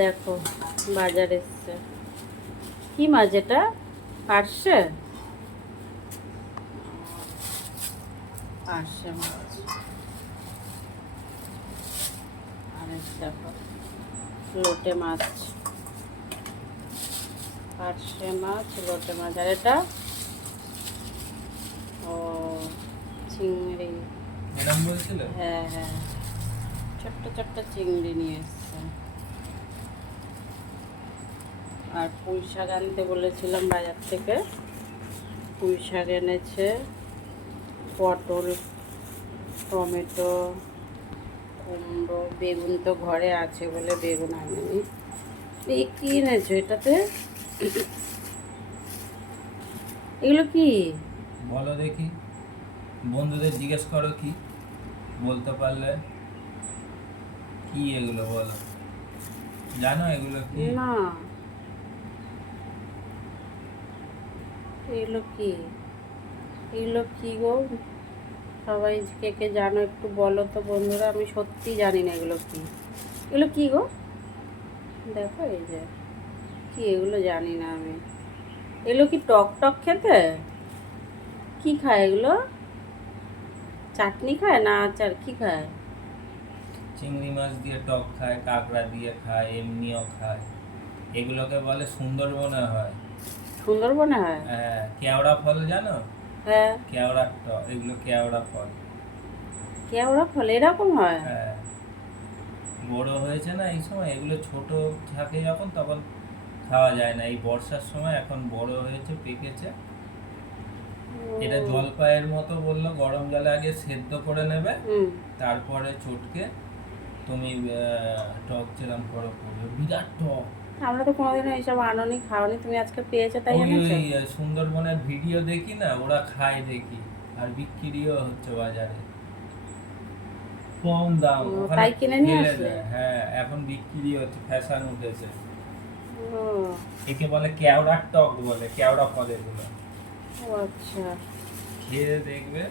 দেখো বাজার এসছে। কি মাছ এটা? পার্শে? পার্শে মাছ। আর দেখো লোটে মাছ, পার্শে মাছ, লোটে মাছ। আর এটা ও চিংড়ি। হ্যাঁ হ্যাঁ, ছোট্ট ছোট্ট চিংড়ি নিয়ে এসছে। আর পুঁই শাক আনতে বলেছিলাম বাজার থেকে, পুঁই শাক এনেছে, পটল, টমেটো, কুমড়ো, বেগুন তো ঘরে আছে বলে বেগুন আনেনি। এই কী এনেছো এটাতে? এগুলো কি বলো দেখি, বন্ধুদের জিজ্ঞেস করো কি বলতে পারলে। কি এগুলো বলো, জানো এগুলো কি? না, এগুলো কি? এগুলো কি গো? সবাই কে কে জানো একটু বলো তো বন্ধুরা, আমি সত্যি জানি না এগুলো কি। এগুলো কি গো? দেখো এই যে কি, এগুলো জানি না আমি। এগুলো কি টক টক খেতে? কি খায় এগুলো? চাটনি খায় না আচার, কি খায়? চিংড়ি মাছ দিয়ে টক খায়, কাঁকড়া দিয়ে খায়, এমনিও খায়। এগুলোকে বলে সুন্দরবনে হয়। সুন্দরবনে হয়? কেওড়া ফল জানো? হ্যাঁ। কেওড়ার টক, এগুলো কেওড়া ফল। কেওড়া ফল এরকম হয়? হ্যাঁ, বড় হয়েছে না এই সময়, এগুলো ছোট থাকে যখন তখন খাওয়া যায় না। এই বর্ষার সময় এখন বড় হয়েছে, পেকেছে। এটা ও, জলপাইয়ের মতো বললো, গরম জলে আগে সেদ্ধ করে নেবে, হুম। তারপরে চটকে তুমি টক যেরকম করো করবে, বিরাট টক। আমরা তো কোনোদিনও এইসব আনোনি, খাওনি, তুমি আজকে পেয়েছো তাই ওই এনেছো? ওই সুন্দরবনের ভিডিও দেখি না, ওরা খায় দেখি, আর বিক্রিও হচ্ছে বাজারে, কম দাম ও, ওখানে। তাই কিনে নিয়ে ফেলে আসলে? দেয়, হ্যাঁ, এখন বিক্রি হচ্ছে, ফ্যাশন উঠেছে। ও, একে বলে কেওড়ার টক, বলে কেওড়া ফল এগুলো। ও আচ্ছা। খেয়ে দেখবে।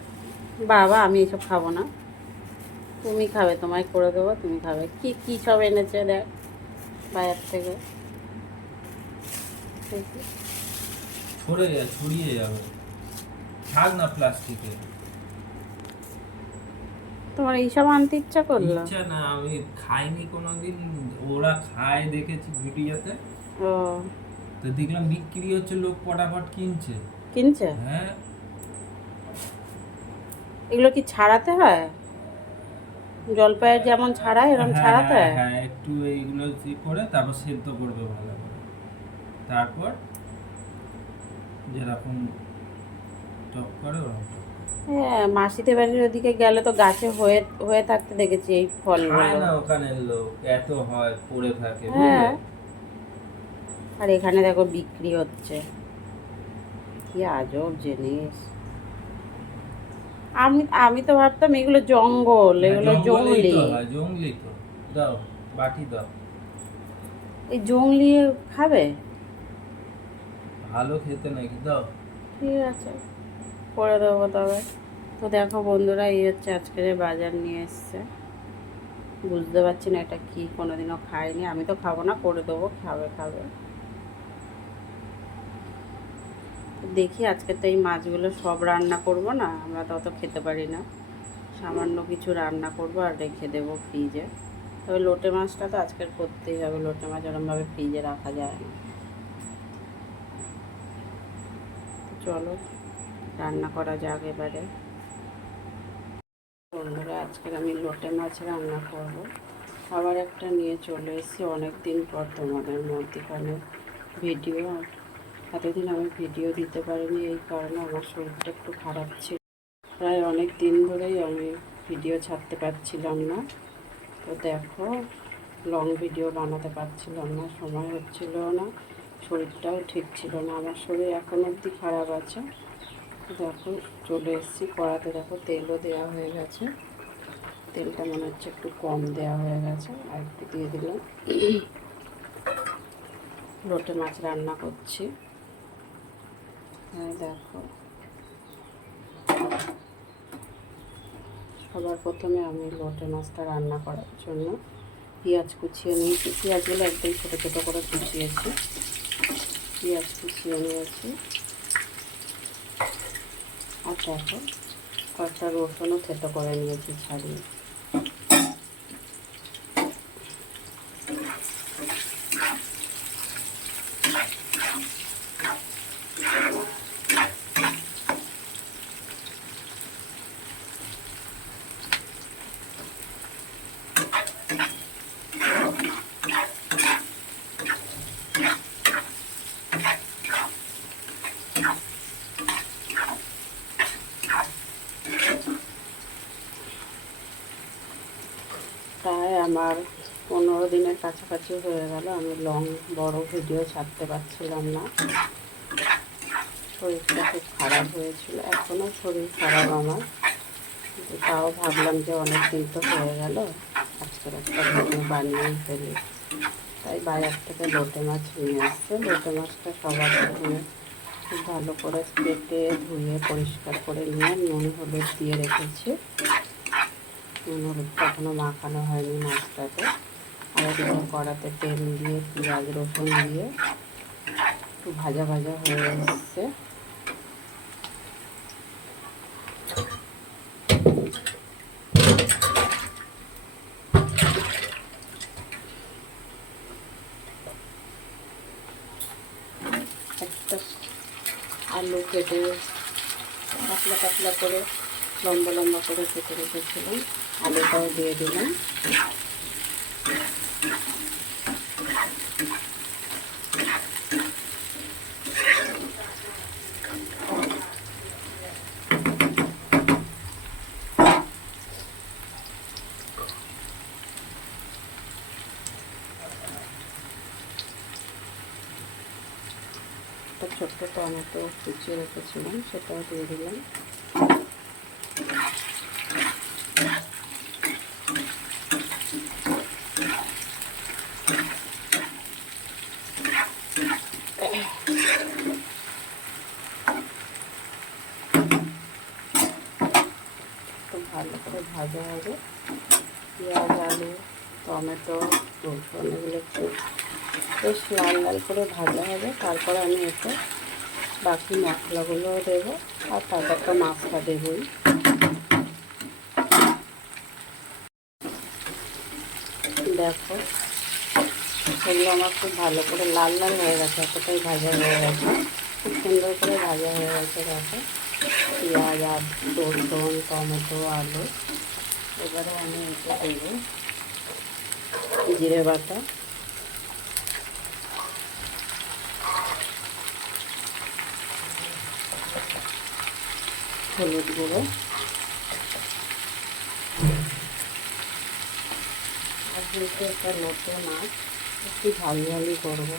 বাবা, আমি এসব খাবো না। তুমি খাবে, তোমায় করে দেবো, তুমি খাবে। কি কি সব এনেছে দেখ বাজার থেকে, দেখি। ছড়িয়ে যাবে, থাক না প্লাস্টিকে। তোমার এইসব আনতে ইচ্ছা করলো? ইচ্ছা না, আমি খাইনি কোনোদিন, ওরা খায় দেখেছি ভিডিওতে, ও, তো দেখলাম বিক্রি হচ্ছে, লোক পটাপট কিনছে। কিনছে? হ্যাঁ। এগুলো কি ছাড়াতে হয়? জলপাইয়ের যেমন ছাড়ায় এরকম হ্যাঁ ছাড়াতে হ্যাঁ হয়? হ্যাঁ, একটু এইগুলো করে তারপর সেদ্ধ করবে ভালো করে, তারপর যেরকম টক করে ওরকম টক করে। হ্যাঁ, মাসিদের বাড়ির ওদিকে গেলে তো গাছে হয়ে হয়ে থাকতে দেখেছি এই খায় ফলগুলো। না ওখানের লোক, এত হয় পড়ে থাকে হ্যাঁ, বুঝলে। আর এখানে দেখো বিক্রি হচ্ছে। কি আজব জিনিস! আমি আমি তো ভাবতাম এগুলো জঙ্গল, হ্যাঁ, এগুলো জঙ্গলেই জংলি। তো হয়, জঙ্গলি তো। দাও, বাটি দাও। এই জংলি খাবে? ভালো খেতে নাকি, দাও। ঠিক আছে, করে দেবো তবে। তো দেখো বন্ধুরা, এই হচ্ছে আজকের বাজার নিয়ে এসছে। বুঝতে পারছি না এটা কি, কোনোদিনও খাইনি। আমি তো খাবো না, করে দেবো, খাবে খাবে। তো দেখি, আজকে তো এই মাছগুলো সব রান্না করব না, আমরা তো অত খেতে পারি না। সামান্য কিছু রান্না করব আর রেখে দেবো ফ্রিজে। তবে লোটে মাছটা তো আজকের করতেই হবে, লোটে মাছ ওরমভাবে ফ্রিজে রাখা যায় না। তো চলো রান্না করা যাক এবারে। বন্ধুরা, আজকের আমি লোটে মাছ রান্না করব। আবার একটা নিয়ে চলে এসেছি অনেক দিন পর তোমাদের মধ্যখানে ভিডিও। এতদিন আমি ভিডিও দিতে পারিনি, এই কারণে আমার শরীরটা একটু খারাপ ছিল। প্রায় অনেক দিন ধরেই আমি ভিডিও ছাড়তে পারছিলাম না। তো দেখো, লং ভিডিও বানাতে পারছিলাম না, সময় হচ্ছিল না, শরীরটাও ঠিক ছিল না। আমার শরীর এখন অবধি খারাপ আছে। দেখো চলে এসেছি কড়াতে, দেখো তেলও দেওয়া হয়ে গেছে। তেলটা মনে হচ্ছে একটু কম দেওয়া হয়ে গেছে, আর একটু দিয়ে দিলাম। লোটে মাছ রান্না করছি। হ্যাঁ দেখো, সবার প্রথমে আমি লোটে মাছটা রান্না করার জন্য পেঁয়াজ কুচিয়ে নিয়েছি, পেঁয়াজগুলো একদম ছোটো ছোটো করে কুচিয়েছি, পেঁয়াজ কুচিয়ে নিয়েছি। আর দেখো কয়েকটা রসুনও থেতো করে নিয়েছি ছাড়িয়ে। প্রায় আমার 15 দিনের কাছাকাছি হয়ে গেল আমি বড় ভিডিও ছাড়তে পারছিলাম না। শরীরটা খুব খারাপ হয়েছিল, এখনও শরীর খারাপ আমার, কিন্তু তাও ভাবলাম যে অনেক দিন তো হয়ে গেল, আজকের একটা ভিডিও বানিয়েই ফেলি। তাই বাজার থেকে লোটে মাছ নিয়ে আসছে। লোটে মাছটা সবার প্রথমে খুব ভালো করে কেটে ধুয়ে পরিষ্কার করে নিয়ে নুন হলুদ দিয়ে রেখেছি। নুন হলুদটা এখনও মাখানো হয়নি মাছটাতে। আর একটু কড়াতে তেল দিয়ে পেঁয়াজ রসুন দিয়ে একটু ভাজা ভাজা হয়ে এসছে। একটা আলু কেটে পাতলা পাতলা করে লম্বা লম্বা করে কেটে রেখেছিলাম, আলুটাও দিয়ে দিলাম। একটা ছোট্ট টমেটো কুচিয়ে রেখেছিলাম, সেটাও দিয়ে দিলাম। খুব ভালো করে ভাজা হবে, পেঁয়াজ আলু টমেটো রসুন এগুলো একটু বেশ লাল লাল করে ভাজা হবে। তারপরে আমি এতে বাকি মশলাগুলোও দেবো, আর তারপর তো মাছটা দেবই। দেখো সেগুলো আমার খুব ভালো করে লাল লাল হয়ে গেছে, এতটাই ভাজা হয়ে গেছে, খুব সুন্দর করে ভাজা হয়ে গেছে। দেখো পেঁয়াজ আর রসুন টমেটো আলু। এবারে আমি এটা দেবো জিরে বাটা, হলুদ গুঁড়ো, আর যেহেতু একটা লোটে মাছ একটু ঝাল ঝালই করবো,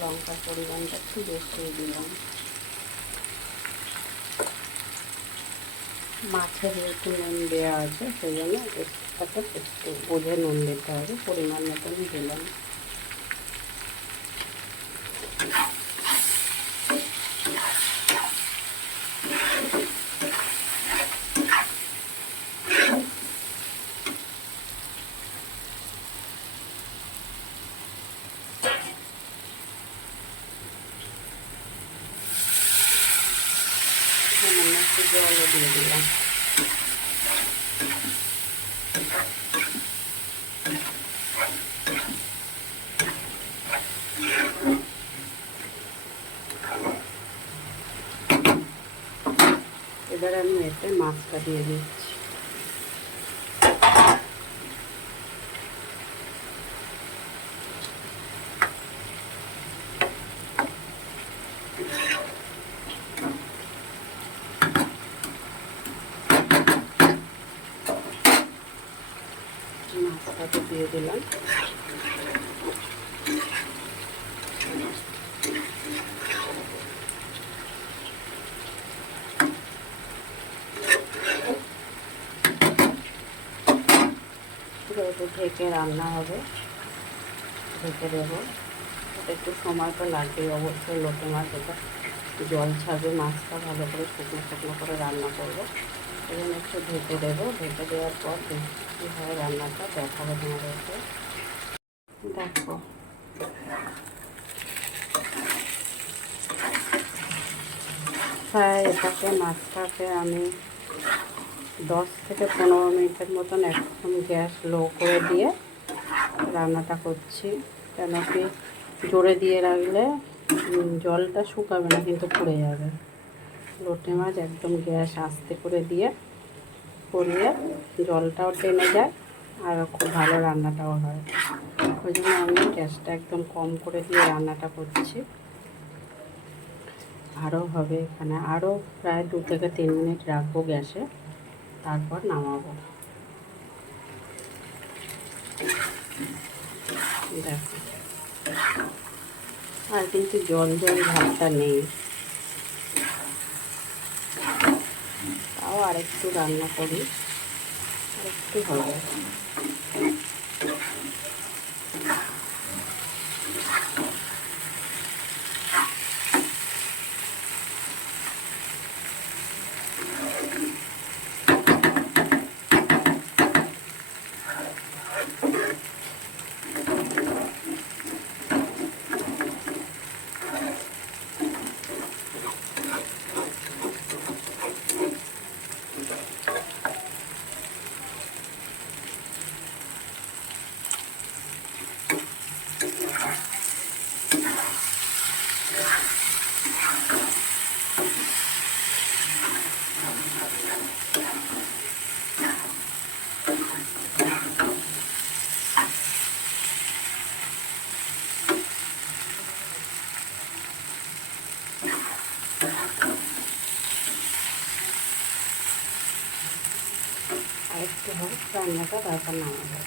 লঙ্কার পরিমাণটা একটু বেশি দিলাম। মাছে যেহেতু নুন দেওয়া আছে সেই জন্য একটু বুঝে নুন দিতে হবে, পরিমাণ মতনই দিলাম। সামান্য একটু জলও দিয়ে দিলাম। এবার আমি এতে মাছটা দিয়ে দিচ্ছি। মাছটাকে দিয়ে দিলাম। একটু ঢেকে রান্না হবে, ঢেকে দেবো। এটা একটু সময় তো লাগবে অবশ্যই, লোটে মাছ এটা জল ছাড়বে, মাছটা ভালো করে শুকনো শুকনো করে রান্না করবো। সেজন্য একটু ঢেকে দেবো। ঢেকে দেওয়ার পর কী হয় রান্নাটা দেখাবো তোমাদেরকে। দেখো প্রায় এটাকে মাছটাকে আমি 10 থেকে 15 মিনিটের মতন একদম গ্যাস লো করে দিয়ে রান্নাটা করছি। কেন কি জোরে দিয়ে রাখলে জলটা শুকাবে না, কিন্তু পুড়ে যাবে। লোটে মাছ একদম গ্যাস আস্তে করে দিয়ে করলে জলটাও টেনে যায় আর খুব ভালো রান্নাটাও হয়। ওই জন্য আমি গ্যাসটা একদম কম করে দিয়ে রান্নাটা করছি। আরও হবে এখানে, আরও প্রায় 2 থেকে 3 মিনিট রাখবো গ্যাসে, তারপর নামাবো। দেখো আর কিন্তু জল জল ভাবটা নেই, তাও আরেকটু রান্না করি, আরেকটু হবে। আরেকটু হোক রান্নাটা, তারপর নামাবো।